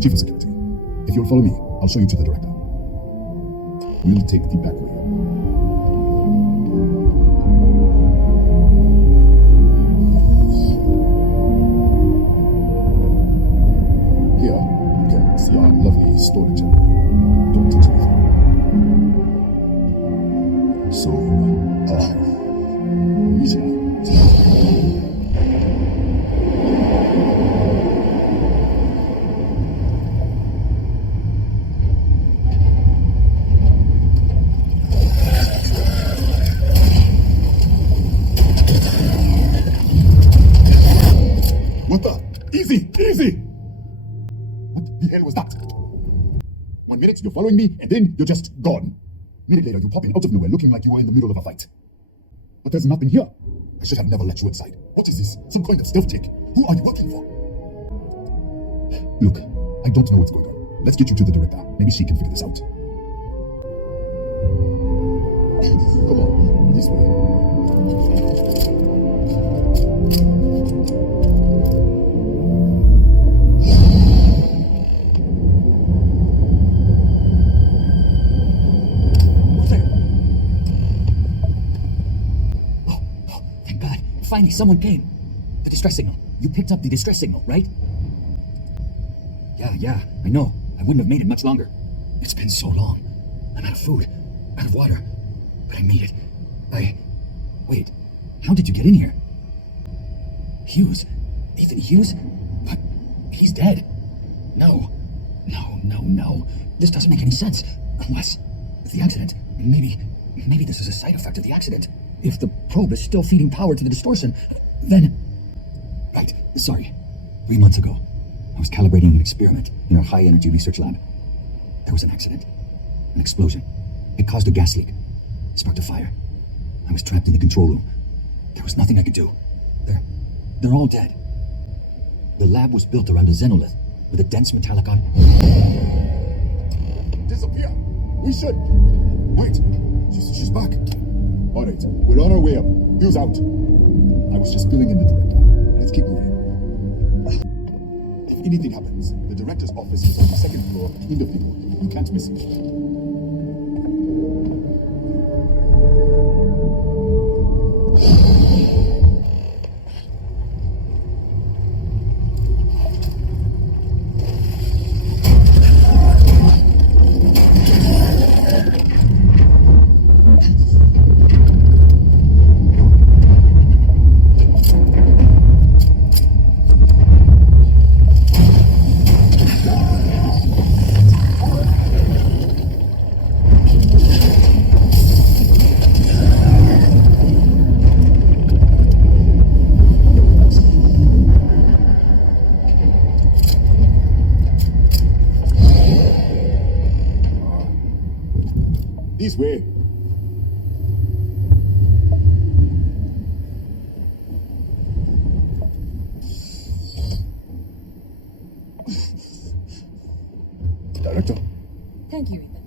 Chief of Security, if you'll follow me, I'll show you to the director. We'll take the back way. Here, you can see our lovely storage area. Don't touch anything. So, Misha. What the? Easy! Easy! What the hell was that? 1 minute you're following me, and then you're just gone. Minute later, you pop in out of nowhere looking like you were in the middle of a fight. But there's nothing here. I should have never let you inside. What is this? Some kind of stealth check? Who are you working for? Look, I don't know what's going on. Let's get you to the director. Maybe she can figure this out. Come on, this way. Finally, someone came. The distress signal. You picked up the distress signal, right? Yeah, I know. I wouldn't have made it much longer. It's been so long. I'm out of food, out of water. But I made it. Wait, how did you get in here? Hughes? Ethan Hughes? But he's dead. No. This doesn't make any sense. Unless the accident. Maybe this is a side effect of the accident. If the probe is still feeding power to the distortion, then... Right, sorry. 3 months ago, I was calibrating an experiment in our high-energy research lab. There was an accident. An explosion. It caused a gas leak. It sparked a fire. I was trapped in the control room. There was nothing I could do. They're all dead. The lab was built around a xenolith with a dense metallic Disappear! We should... Wait, she's back. All right, we're on our way up. Hughes out. I was just filling in the director. Let's keep moving. If anything happens, the director's office is on the second floor in the building. You can't miss it. This way. Director. Thank you, Ethan.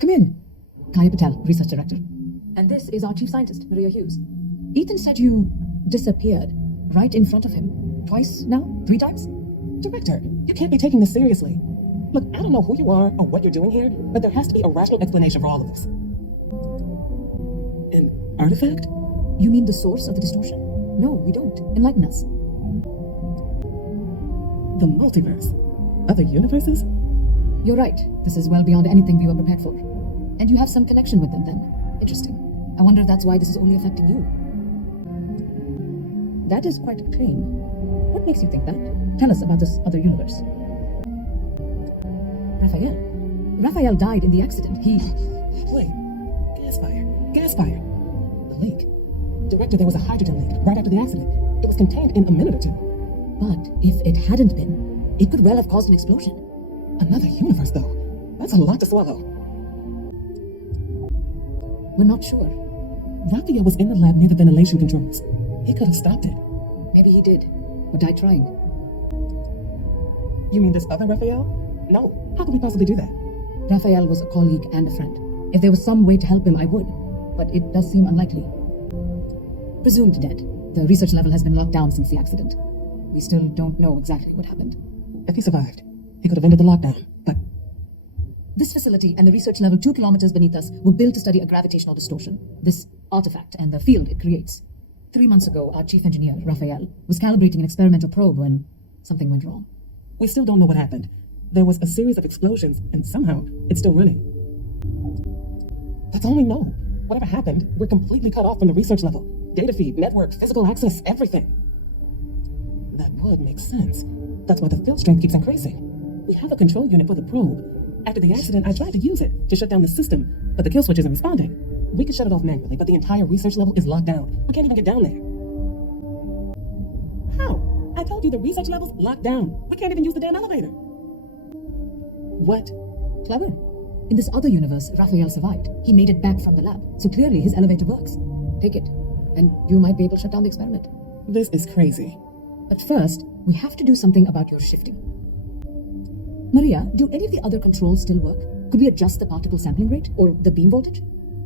Come in. Kaya Patel, Research Director. And this is our Chief Scientist, Maria Hughes. Ethan said you disappeared right in front of him. Twice now? 3 times? Director, you can't be taking this seriously. Look, I don't know who you are or what you're doing here, but there has to be a rational explanation for all of this. An artifact? You mean the source of the distortion? No, we don't. Enlighten us. The multiverse? Other universes? You're right. This is well beyond anything we were prepared for. And you have some connection with them then. Interesting. I wonder if that's why this is only affecting you. That is quite a claim. What makes you think that? Tell us about this other universe. Raphael died in the accident. Wait. Gas fire. The leak. Director, there was a hydrogen leak right after the accident. It was contained in a minute or two. But if it hadn't been, it could well have caused an explosion. Another universe, though. That's a lot to swallow. We're not sure. Raphael was in the lab near the ventilation controls. He could have stopped it. Maybe he did, or died trying. You mean this other Raphael? No. How could we possibly do that? Raphael was a colleague and a friend. If there was some way to help him, I would. But it does seem unlikely. Presumed dead. The research level has been locked down since the accident. We still don't know exactly what happened. If he survived, he could have ended the lockdown, but This facility and the research level 2 kilometers beneath us were built to study a gravitational distortion, this artifact and the field it creates. 3 months ago, our chief engineer, Raphael, was calibrating an experimental probe when something went wrong. we still don't know what happened. There was a series of explosions, and somehow it's still running. That's all we know. Whatever happened, we're completely cut off from the research level. Data feed, network, physical access, everything. That would make sense. That's why the field strength keeps increasing. We have a control unit for the probe. After the accident, I tried to use it to shut down the system, but the kill switch isn't responding. We can shut it off manually, but the entire research level is locked down. We can't even get down there. How? I told you the research level's locked down. We can't even use the damn elevator. What? Clever. In this other universe, Raphael survived. He made it back from the lab, so clearly his elevator works. Take it, and you might be able to shut down the experiment. This is crazy. But first, we have to do something about your shifting. Maria, do any of the other controls still work? Could we adjust the particle sampling rate or the beam voltage?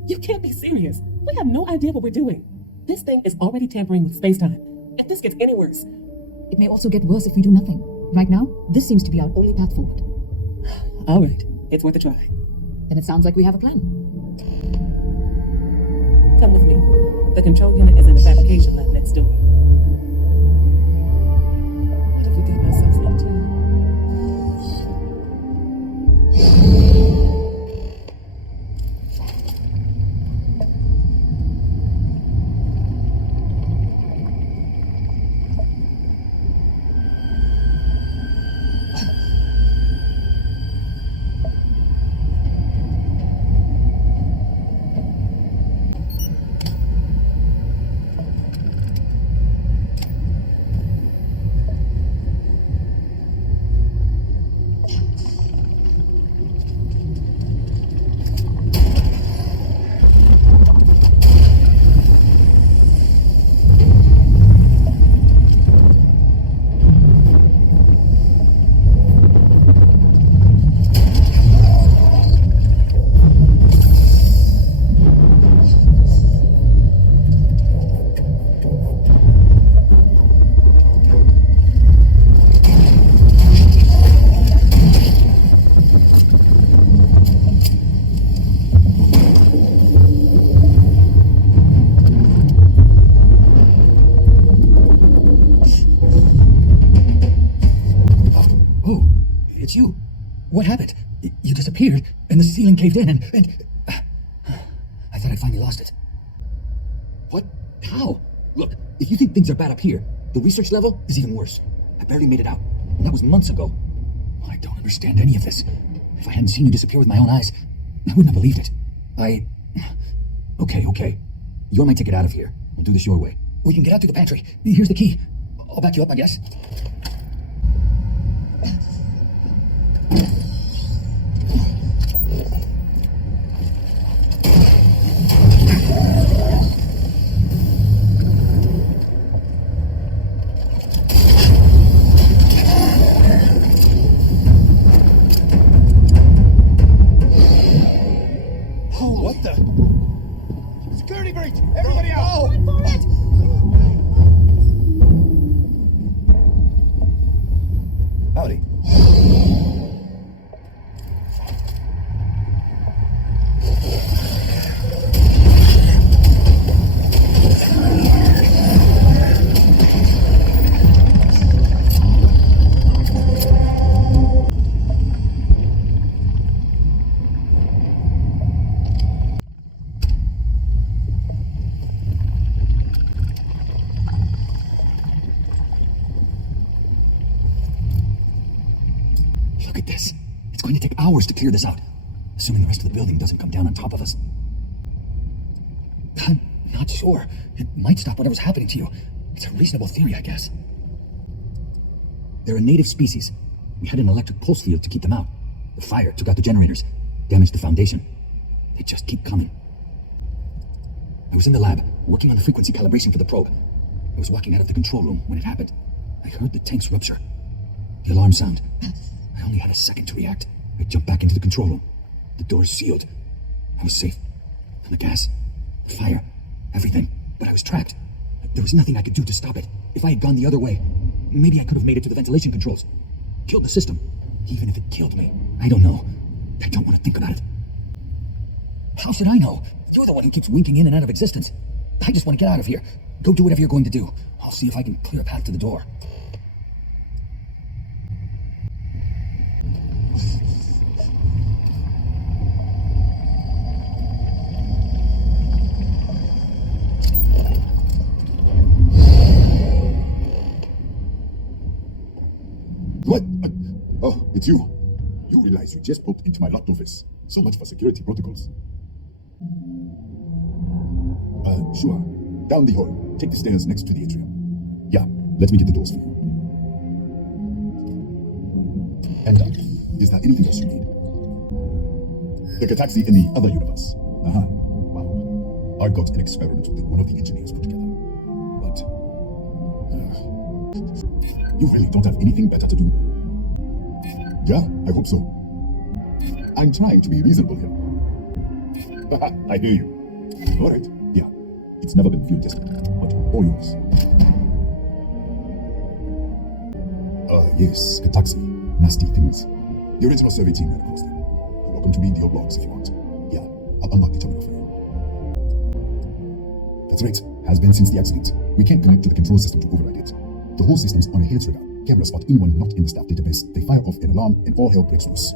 You can't be serious. We have no idea what we're doing. This thing is already tampering with space-time. If this gets any worse, It may also get worse if we do nothing. Right now, this seems to be our only path forward. all right, it's worth a try. Then it sounds like we have a plan. Come with me. The control unit is in the fabrication lab next door. What have we gotten ourselves into? It's you. What happened? You disappeared, and the ceiling caved in, and I thought I finally lost it. What? How? Look, if you think things are bad up here, the research level is even worse. I barely made it out, and that was months ago. I don't understand any of this. If I hadn't seen you disappear with my own eyes, I wouldn't have believed it. Okay. You're my ticket out of here. I'll do this your way. Or you can get out through the pantry. Here's the key. I'll back you up, I guess. What the? Security breach! Everybody out! Run for it! Howdy. Look at this. It's going to take hours to clear this out, assuming the rest of the building doesn't come down on top of us. I'm not sure. It might stop whatever's happening to you. It's a reasonable theory, I guess. They're a native species. We had an electric pulse field to keep them out. The fire took out the generators, damaged the foundation. They just keep coming. I was in the lab, working on the frequency calibration for the probe. I was walking out of the control room when it happened. I heard the tanks rupture. The alarm sound. I only had a second to react. I jumped back into the control room. The doors sealed. I was safe. And the gas, the fire, everything. But I was trapped. There was nothing I could do to stop it. If I had gone the other way, maybe I could have made it to the ventilation controls. killed the system. Even if it killed me, I don't know. I don't want to think about it. How should I know? You're the one who keeps winking in and out of existence. I just want to get out of here. Go do whatever you're going to do. I'll see if I can clear a path to the door. What? Oh, it's you. You realize you just popped into my locked office. So much for security protocols. Sure. Down the hall. Take the stairs next to the atrium. Yeah, let me get the doors for you. And is there anything else you need? Like a taxi in the other universe. Wow. I got an experiment that one of the engineers put together. But you really don't have anything better to do? Yeah, I hope so. I'm trying to be reasonable here. I hear you. All right, yeah. It's never been field tested, but all yours. Yes, a taxi. Nasty things. The original survey team ran across them. You're welcome to read your blogs if you want. Yeah, I'll unlock the terminal for you. That's right. Has been since the accident. We can't connect to the control system to override it. The whole system's on a hair trigger. Cameras spot anyone not in the staff database. They fire off an alarm and all hell breaks loose.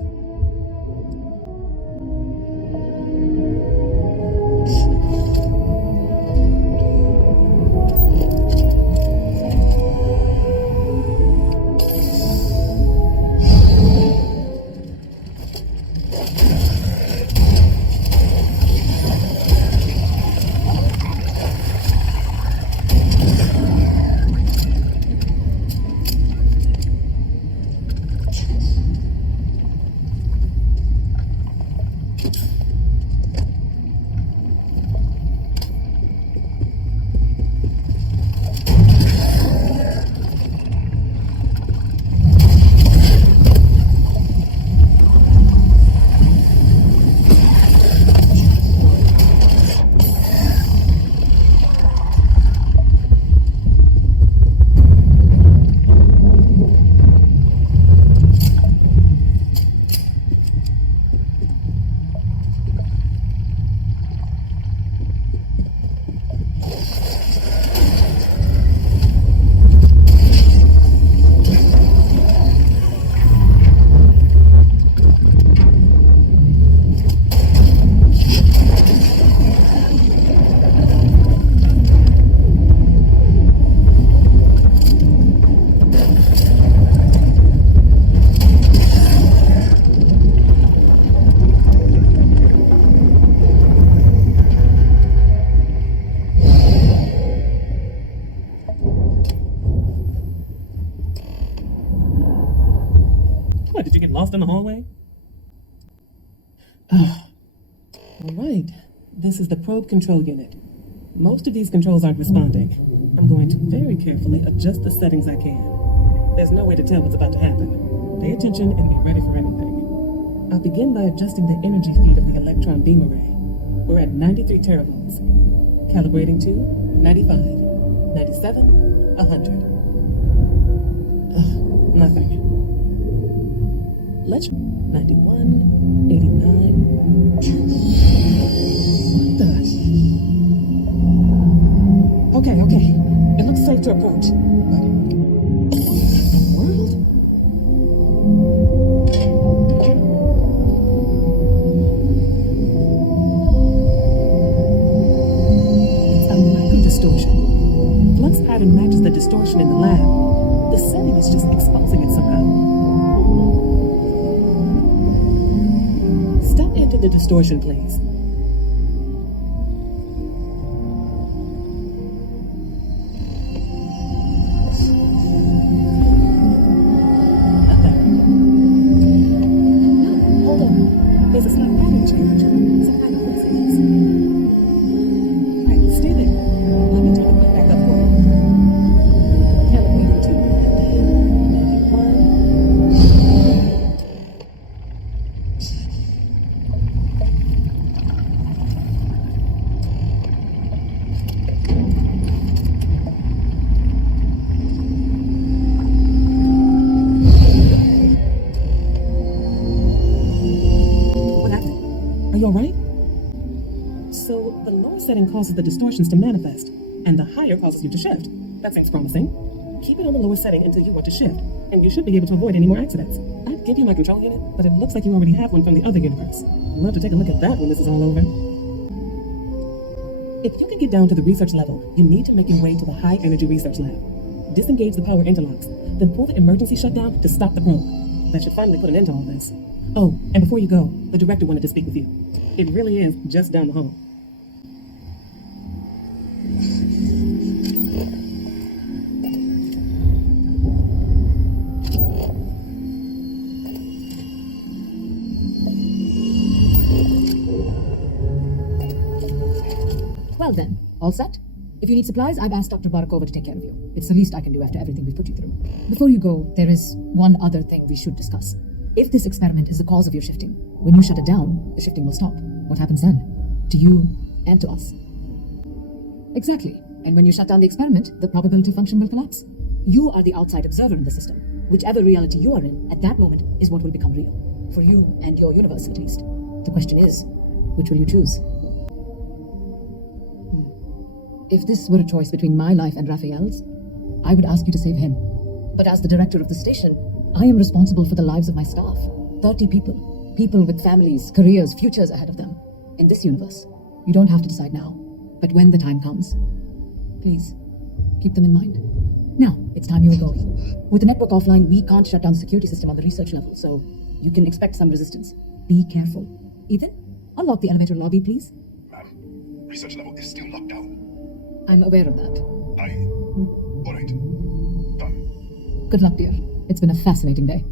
Lost in the hallway? All right. This is the probe control unit. Most of these controls aren't responding. I'm going to very carefully adjust the settings I can. There's no way to tell what's about to happen. Pay attention and be ready for anything. I'll begin by adjusting the energy feed of the electron beam array. We're at 93 teravolts. Calibrating to 95, 97, 100. Nothing. Let's 91, 89. What the? Okay. It looks safe to approach. But what in the world? It's a micro distortion. Flux pattern matches the distortion in the lab. The setting is just exposing it somehow. The distortion, please. No, hold on. There's a slight pattern change. Some kind of resonance. Right, stay there. Let me turn it back up for you. Calibrating to 91. setting causes the distortions to manifest, and the higher causes you to shift. That seems promising. Keep it on the lower setting until you want to shift, and you should be able to avoid any more accidents. I'd give you my control unit, but it looks like you already have one from the other universe. Love to take a look at that when this is all over. If you can get down to the research level, you need to make your way to the high energy research lab. Disengage the power interlocks, then pull the emergency shutdown to stop the probe. That should finally put an end to all this. Oh, and before you go, the director wanted to speak with you. It really is just down the hall. Well then, all set? If you need supplies, I've asked Dr. Barakova to take care of you. It's the least I can do after everything we've put you through. Before you go, there is one other thing we should discuss. If this experiment is the cause of your shifting, when you shut it down, the shifting will stop. What happens then? To you and to us. Exactly. And when you shut down the experiment, the probability function will collapse. You are the outside observer in the system. Whichever reality you are in, at that moment, is what will become real. For you and your universe, at least. The question is, which will you choose? If this were a choice between my life and Raphael's, I would ask you to save him. But as the director of the station, I am responsible for the lives of my staff. 30 people. People with families, careers, futures ahead of them. In this universe, you don't have to decide now. But when the time comes, please, keep them in mind. Now, it's time you were going. With the network offline, we can't shut down the security system on the research level, so you can expect some resistance. Be careful. Ethan, unlock the elevator lobby, please. Ma'am, research level is still locked down. I'm aware of that. All right. Done. Good luck, dear. It's been a fascinating day.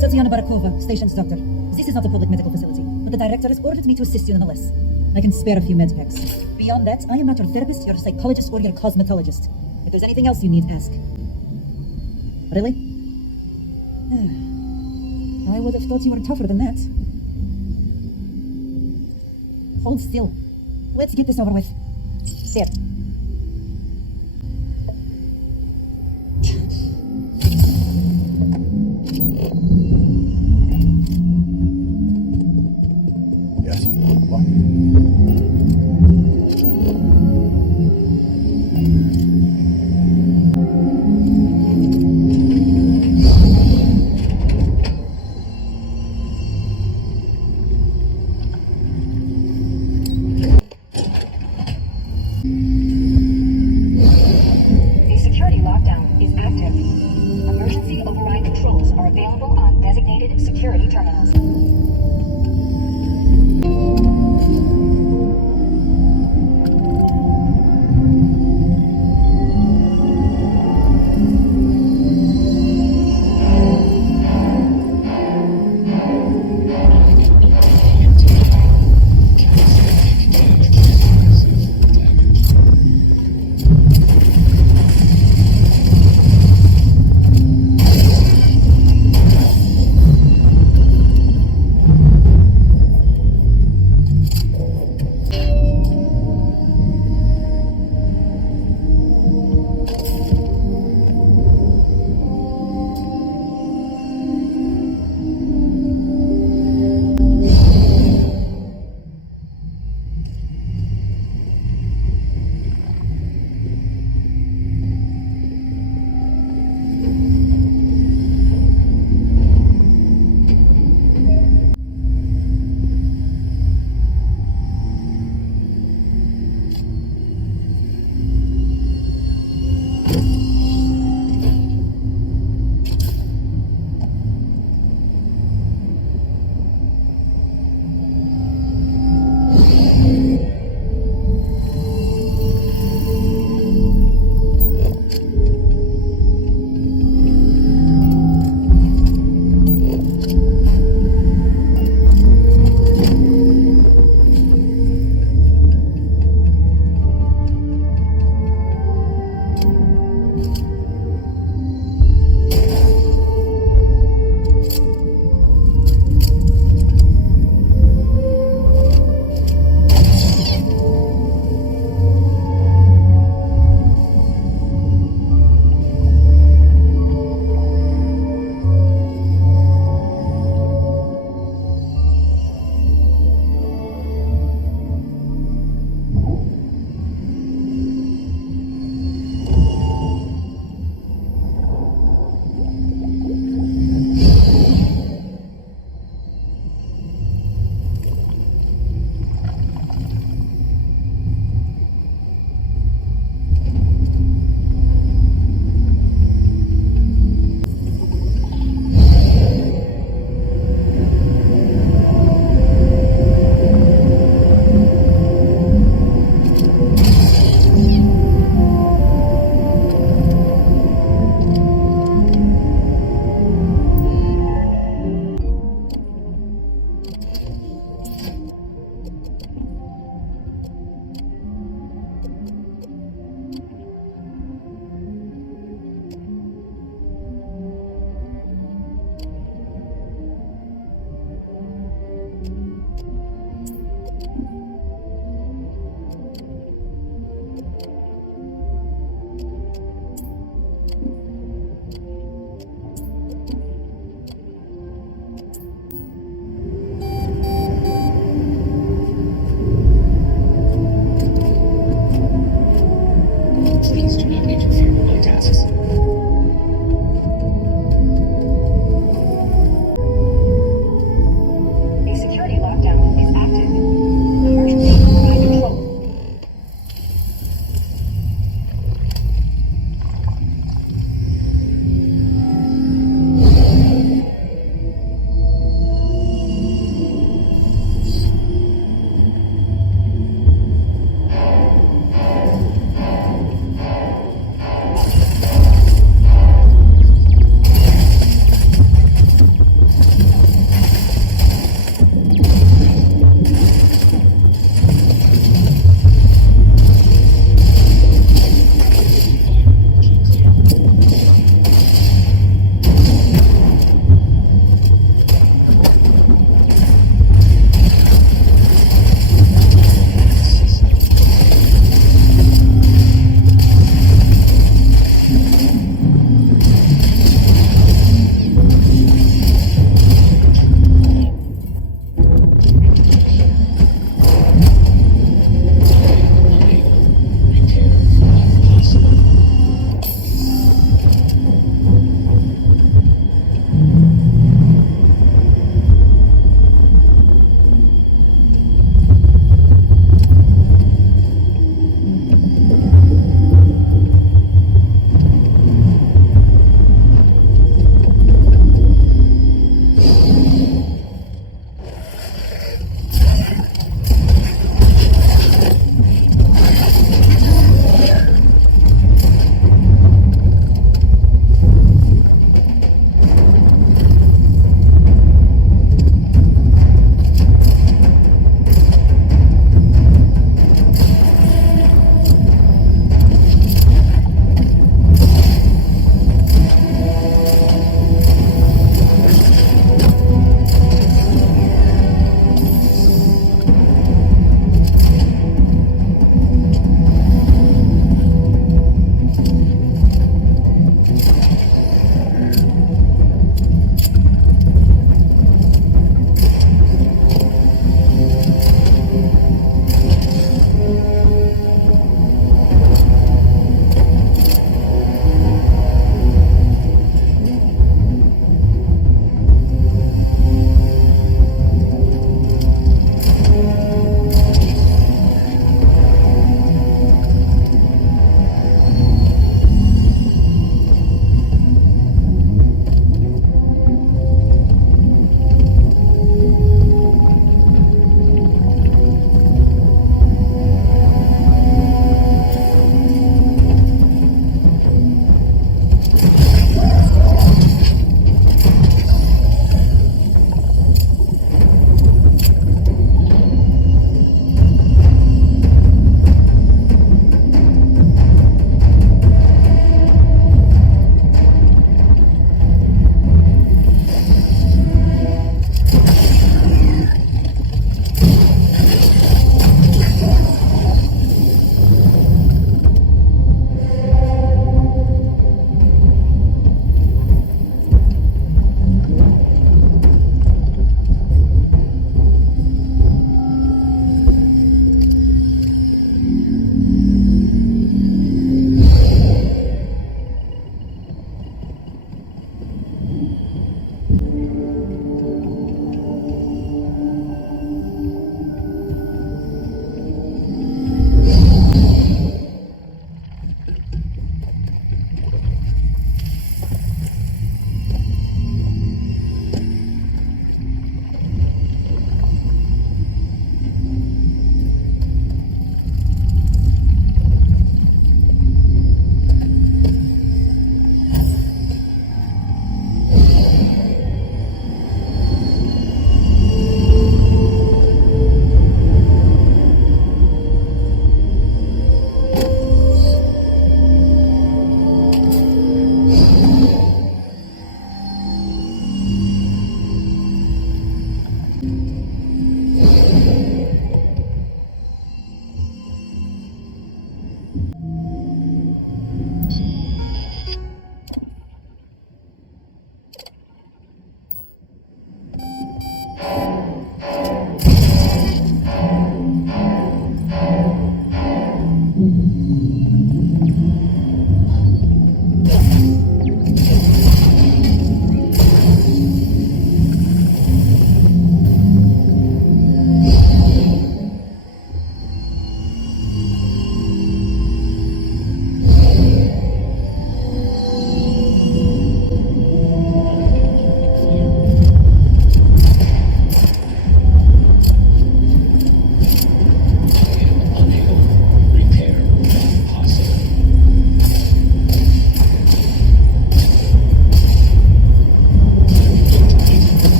Tatiana Barakova, station's doctor. This is not a public medical facility, but the director has ordered me to assist you nonetheless. I can spare a few med packs. Beyond that, I am not your therapist, your psychologist, or your cosmetologist. If there's anything else you need, ask. Really? I would have thought you were tougher than that. Hold still. Let's get this over with. There. Yes? What? The security lockdown is active. Emergency override controls are available on designated security terminals.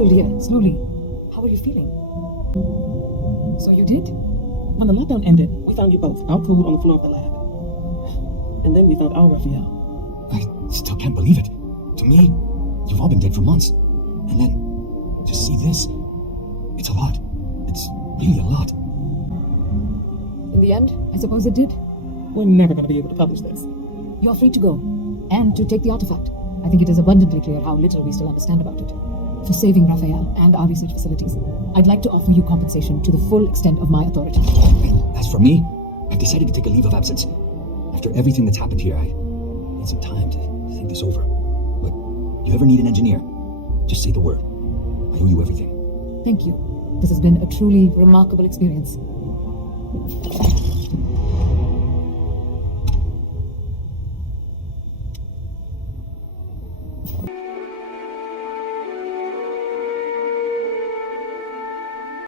Starfield here, slowly. How are you feeling? So you did? When the lockdown ended, we found you both outpooled on the floor of the lab. And then we found our Raphael. I still can't believe it. To me, you've all been dead for months. And then, to see this, it's a lot. It's really a lot. In the end, I suppose it did. We're never going to be able to publish this. You're free to go, and to take the artifact. I think it is abundantly clear how little we still understand about it. For saving Raphael and our research facilities, I'd like to offer you compensation to the full extent of my authority. And as for me, I've decided to take a leave of absence. After everything that's happened here, I need some time to think this over. But you ever need an engineer, just say the word. I owe you everything. Thank you. This has been a truly remarkable experience.